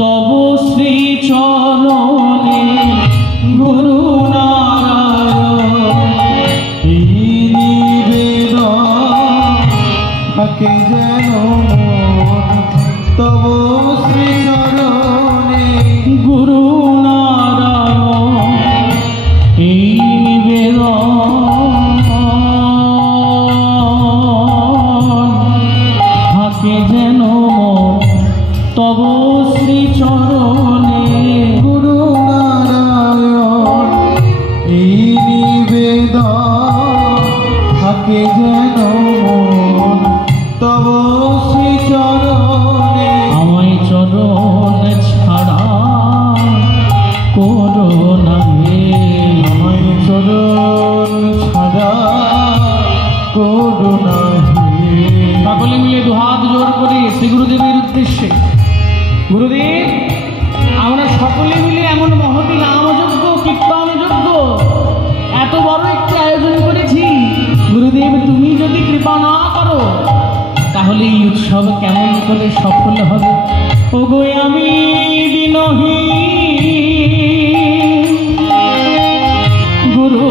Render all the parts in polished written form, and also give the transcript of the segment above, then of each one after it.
তব শ্রী চরণে গুরু নারায়ণ থাকে যেন তব শ্রী চরণে গুরু নারায়ণ এই নিবেদন থাকে যেন তব শ্রী চরণে গুরু নারায়ণ এই নিবেদন থাকে যেন তব শ্রী চরণে আমায় চরণ ছাড়া করো না হে আমায় চরণ ছাড়া করো না হে। সকলে মিলে দুহাত জোর করে শ্রী গুরুদেবের উদ্দেশ্যে, গুরুদেব আমরা সকলে মিলে এমন মহতি নামযজ্ঞ কীর্তনযজ্ঞ এত বড় একটি আয়োজন করেছি, গুরুদেব তুমি যদি কৃপা না করো তাহলে এই উৎসব কেমন করে সফল হবে। ওগো আমি বিনহীন গুরু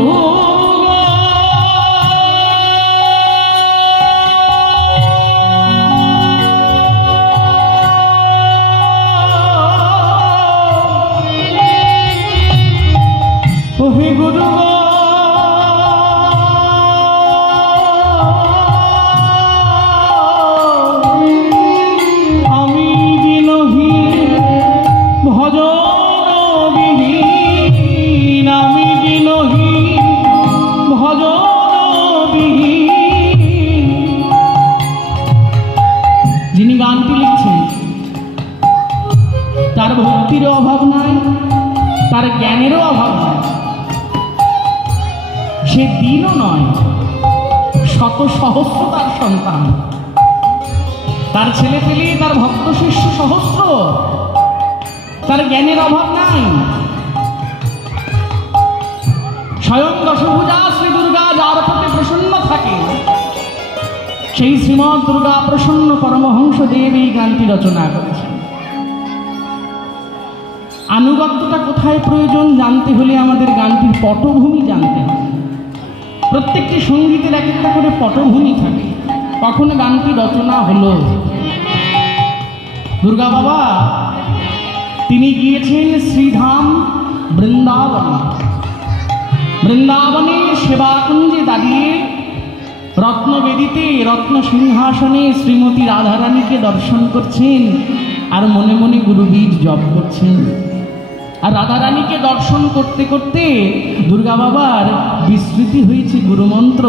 হে গুরু আমি বিনহীন ভজনবিহীন, আমি বিনহীন ভজনবিহীন। যিনি গানটি লিখছেন তার ভক্তিরও অভাব নাই, তার জ্ঞানেরও অভাব নাই, সে দিনও নয় শত সহস্র তার সন্তান, তার ছেলে পেলে তার ভক্ত শিষ্য সহস্র, তার জ্ঞানের অভাব নাই। স্বয়ং দশভুজা শ্রী দুর্গা যার প্রতি প্রসন্ন থাকে সেই শ্রীমৎ দুর্গা প্রসন্ন পরমহংস দেব এই গানটি রচনা করেছেন। আনুগত্যটা কোথায় প্রয়োজন জানতে হলে আমাদের গানটির পটভূমি জানতে হবে। প্রত্যেকটি সঙ্গীতের এক একটা করে পটভূমি থাকে, কখন গানটি রচনা হলো। দুর্গা বাবা তিনি গিয়েছেন শ্রীধাম বৃন্দাবনে, বৃন্দাবনে সেবাকুঞ্জে দাঁড়িয়ে রত্নবেদিতে রত্ন সিংহাসনে শ্রীমতী রাধারানীকে দর্শন করছেন আর মনে মনে গুরুবীজ জপ করছেন। আর রাধারানীকে দর্শন করতে করতে দুর্গা বাবার বিস্মৃতি হয়েছে গুরুমন্ত্র,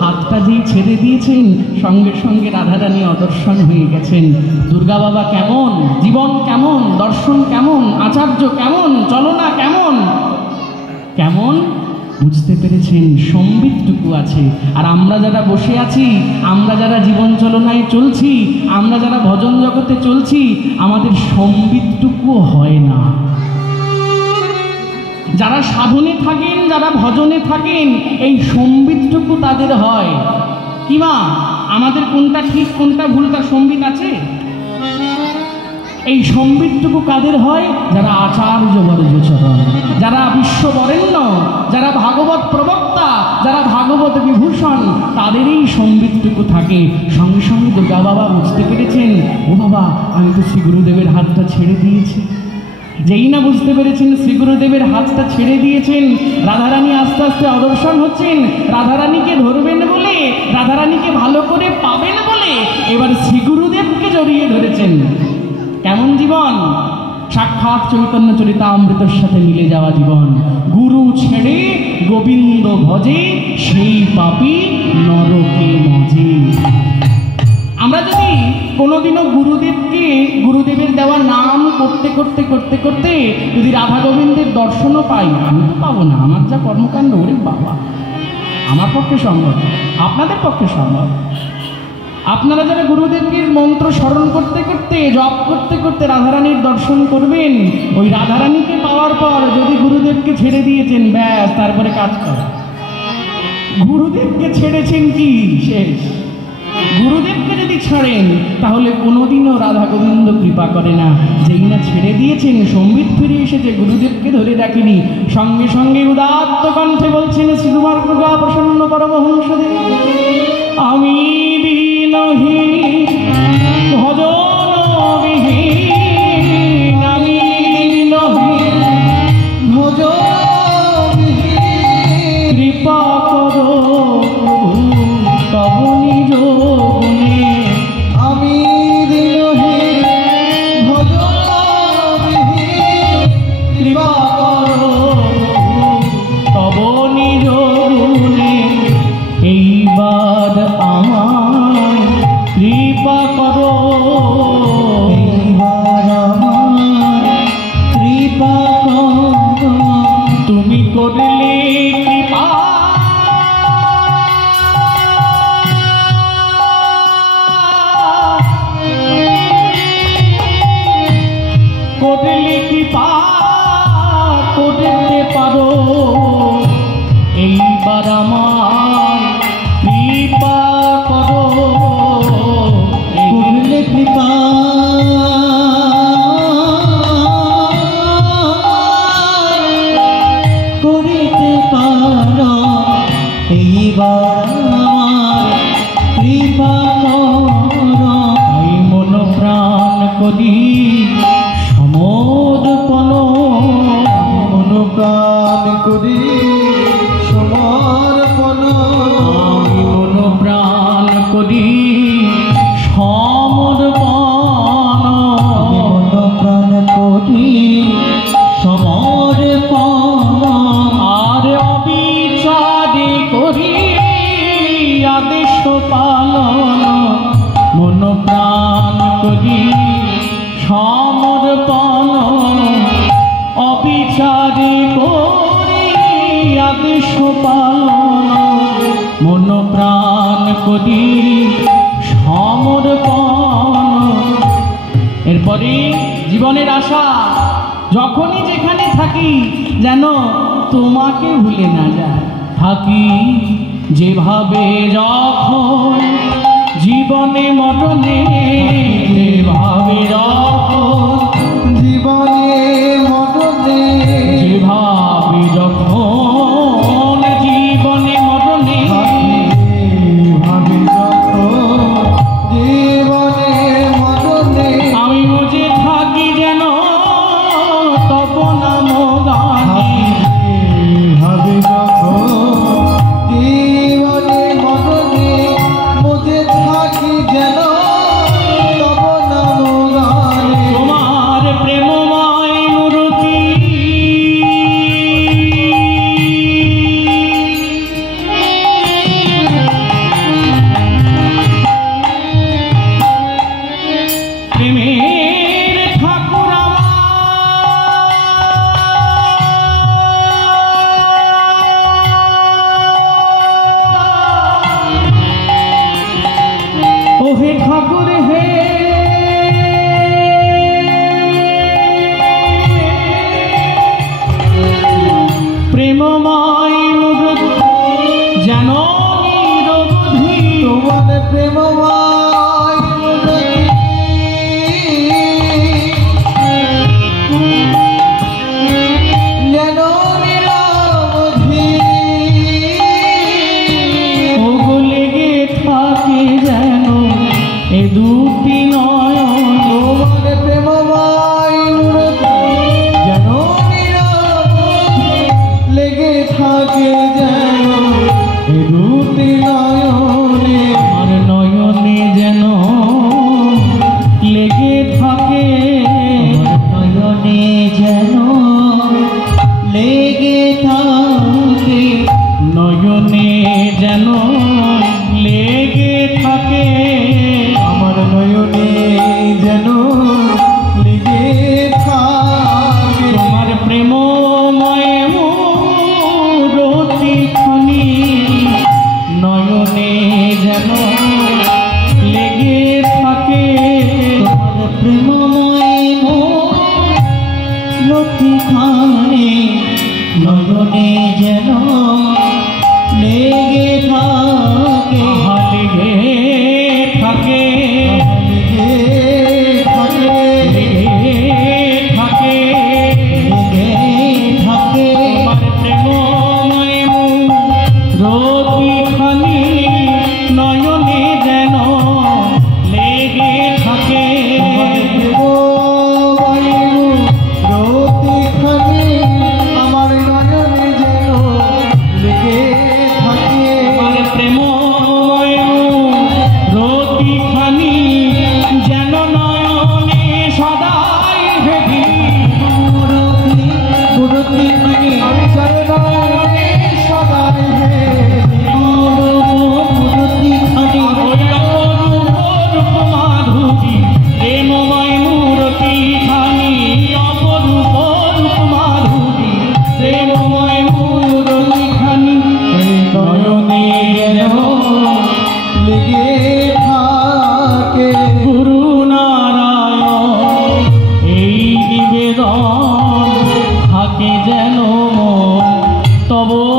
হাতটা দিয়ে ছেড়ে দিয়েছেন, সঙ্গে সঙ্গে রাধারানী অদর্শন হয়ে গেছেন। দুর্গা বাবা কেমন, জীবন কেমন, দর্শন কেমন, আচার্য কেমন, চলনা কেমন কেমন বুঝতে পেরেছেন। সম্বিতটুকু আছে। আর আমরা যারা বসে আছি, আমরা যারা জীবন চলনায় চলছি, আমরা যারা ভজন জগতে চলছি, আমাদের সম্বিতটুকু হয় না। যারা সাধনে থাকেন, যারা ভজনে থাকেন, এই সম্বিতটুকু তাদের হয়। কি মা, আমাদের কোনটা ঠিক কোনটা ভুল তার সম্বিত আছে? এই সম্বিতটুকু কাদের হয়? যারা আচার্য বর্জচরণ, যারা বিশ্ববরেণ্য, যারা ভাগবত প্রবক্তা, যারা ভাগবত বিভূষণ, তাদের এই সম্বিতটুকু থাকে। সঙ্গে সঙ্গে দুর্গা বাবা বুঝতে পেরেছেন, ও বাবা আমি তো শ্রী গুরুদেবের হাতটা ছেড়ে দিয়েছি। যেই না বুঝতে পেরেছেন শ্রী গুরুদেবের হাতটা ছেড়ে দিয়েছেন, রাধারানী আস্তে আস্তে অদর্শন হচ্ছেন। রাধারানীকে ধরবেন বলে, রাধারানীকে ভালো করে পাবেন বলে এবার শ্রী গুরুদেবকে জড়িয়ে ধরেছেন। কেমন জীবন? সাক্ষাৎ চৈতন্য চরিতামৃতের সাথে মিলে যাওয়া জীবন। গুরু ছেড়ে গোবিন্দ ভজে, সেই পাপী নরকে মজে। আমরা যদি কোনোদিনও গুরুদেবের দেওয়া নাম করতে করতে করতে করতে যদি রাধা গোবিন্দের দর্শনও পাই, আমি তো পাবো না, আমার যা কর্মকাণ্ড, ওরে বাবা, আমার পক্ষে সম্ভব, আপনাদের পক্ষে সম্ভব। আপনারা যারা গুরুদেবকে মন্ত্র স্মরণ করতে করতে, জপ করতে করতে রাধারানীর দর্শন করবেন, ওই রাধারানীকে পাওয়ার পর যদি গুরুদেবকে ছেড়ে দিয়েছেন, ব্যাস তারপরে কাজ করা। গুরুদেবকে ছেড়েছেন কি শেষ। গুরুদেবকে যদি ছাড়েন তাহলে কোনোদিনও রাধা গোবিন্দ কৃপা করে না। যেই না ছেড়ে দিয়েছেন, সম্বিত ফিরে এসেছে, গুরুদেবকে ধরে ডাকেনি, সঙ্গে সঙ্গে উদাত্ত কণ্ঠে বলছেন শ্রীকুমার প্রজ্ঞা প্রসন্ন পরমহংসদেব, আমি দীনহীন ভজনবিহীন, আমি দীনহীন ভজনবিহীন, কৃপা করো তব নিজ গুণে, আমি দীনহীন ভজনবিহীন, কৃপা করো তব নিজ গুণে, এইবার আমার কৃপা করো, এইবার আমার কৃপা করো, তুমি করলে কৃপা করলে কৃপা করতে পারো, এইবার আমার কৃপা করো, করলে কৃপা করিতে পারো, এইবার আমার কৃপা করো, এই মন প্রাণ করি সমর্পণ, মন প্রাণ করি সমর্পণ, আমি মন প্রাণ করি সমর্পণ, মন প্রাণ করি সমর্পণ, আর অবিচারে করি আদেশ পালন, মন প্রাণ করি সমর্পণ, অবিচারে করি আদেশ পালন, মন প্রাণ করি সমর্পণ। এরপরে জীবনের আশা, যখনই যেখানে থাকি যেন তোমাকে ভুলে না যায়, থাকি যেভাবে যখন জীবনে মরণে, যেভাবে যখন জীবনে মরণে, যেভাবে যখন জীবনে মরণে, ভাবে যখন জীবনে মরণে, আমি যে থাকি যেন তব নাম গানে, ভাবে যখন জীবনে মরণে, মুঝে থাকি যেন তব নাম গানে, তোমার প্রেমময় মূর্তি প্রেমের ঠাকুর ওহে ঠাকুর হে, প্রেমময় মূর্তি যেন নিরবধি, তোমার প্রেমময় মূর্তি যেন নিরবধি, ওগো লেগে থাকে যেন এ দুটি নয়ন, তোমার প্রেমময় মূর্তি যেন নিরবধি, লেগে থাকে যেন এ দুটি নয়নে, আর নয়নে যেন লেগে থাকে, নয়নে যেন লেগে থাকে, নয়নে যেন লেগে থাকে, আমার নয়নে যেন লেগে থাকে, তোমার প্রেমময় মূরতি খানি নয়নে যেন লেগে থাকে, তোমার প্রেমময় মূর্তি খানে নয়নে যেন লেগে থাকে, লেগে তব